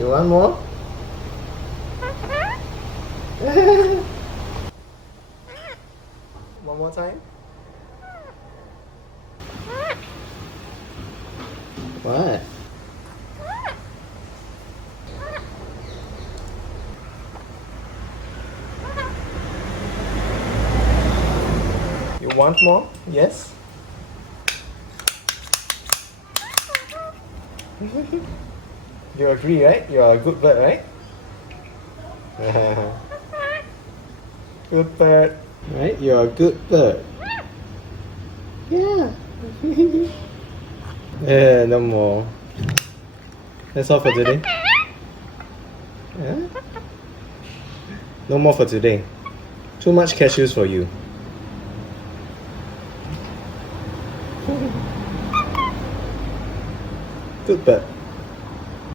You want more? One more time? What? You want more? Yes? You agree, right? You are a good bird, right? Good bird. Right? You're a good bird. Yeah. Yeah, no more. That's all for today. Yeah? No more for today. Too much cashews for you. Good bird.